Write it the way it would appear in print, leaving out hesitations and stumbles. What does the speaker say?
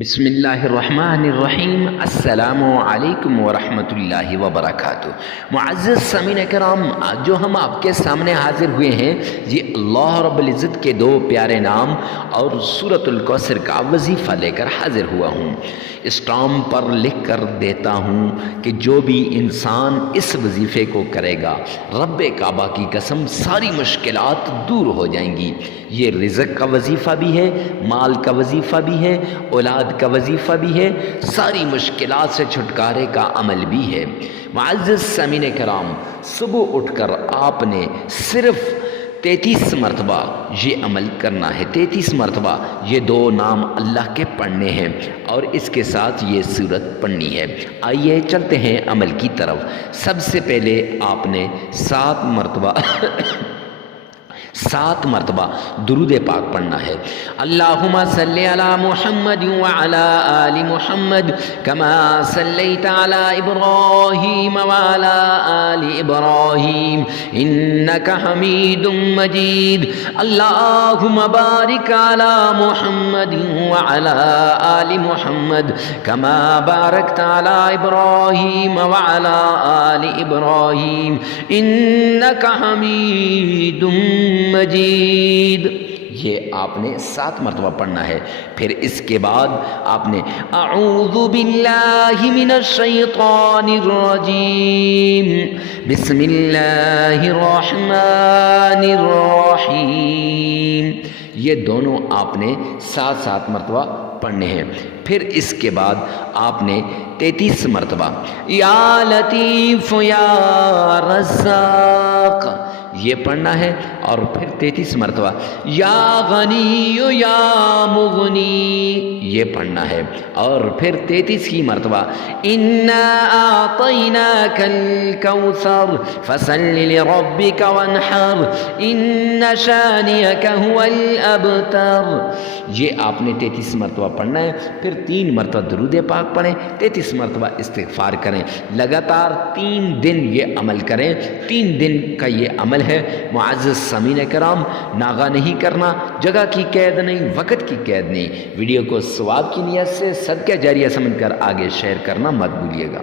بسم اللہ الرحمن الرحیم۔ السلام علیکم ورحمۃ اللہ وبرکاتہ۔ معزز سامعین کرام، آج جو ہم آپ کے سامنے حاضر ہوئے ہیں یہ اللہ رب العزت کے دو پیارے نام اور سورۃ الکوثر کا وظیفہ لے کر حاضر ہوا ہوں۔ اسٹامپ پر لکھ کر دیتا ہوں کہ جو بھی انسان اس وظیفے کو کرے گا رب کعبہ کی قسم ساری مشکلات دور ہو جائیں گی۔ یہ رزق کا وظیفہ بھی ہے، مال کا وظیفہ بھی ہے، اولاد کا وظیفہ بھی ہے، ساری مشکلات سے چھٹکارے کا عمل بھی ہے۔ معزز سامعین کرام، صبح اٹھ کر آپ نے صرف 33 مرتبہ یہ عمل کرنا ہے۔ 33 مرتبہ یہ دو نام اللہ کے پڑھنے ہیں اور اس کے ساتھ یہ سورت پڑھنی ہے۔ آئیے چلتے ہیں عمل کی طرف۔ سب سے پہلے آپ نے 7 مرتبہ درود پاک پڑھنا ہے۔ اللہم صلی علی محمد وعلی آل محمد کما صلیت علی ابراہیم وعلی آل ابراہیم انک حمید مجید۔ اللہم بارک علی محمد وعلی آل محمد کما بارکت علی ابراہیم وعلی آل ابراہیم انک حمید مجید۔ یہ آپ نے 7 مرتبہ پڑھنا ہے۔ پھر اس کے بعد آپ نے اعوذ باللہ من الشیطان الرجیم بسم اللہ الرحمن الرحیم، یہ دونوں آپ نے 7 مرتبہ پڑھنے ہیں۔ پھر اس کے بعد آپ نے 33 مرتبہ یا لطیف یا رزاق یہ پڑھنا ہے، اور پھر 33 مرتبہ یا غنی یا مغنی یہ پڑھنا ہے، اور پھر 33 مرتبہ انا اعطیناک الکوثر فصل لربک وانحر ان شانئک هو الابتر۔ یہ آپ نے 33 مرتبہ پڑھنا ہے۔ پھر 3 مرتبہ درود پاک پڑھیں، 33 مرتبہ استغفار کریں، لگاتار 3 دن یہ عمل کریں۔ 3 دن کا یہ عمل ہے۔ معزز سامعین کرام، ناغہ نہیں کرنا، جگہ کی قید نہیں، وقت کی قید نہیں۔ ویڈیو کو ثواب کی نیت سے صدقہ جاریہ سمجھ کر آگے شیئر کرنا مت بھولیے گا۔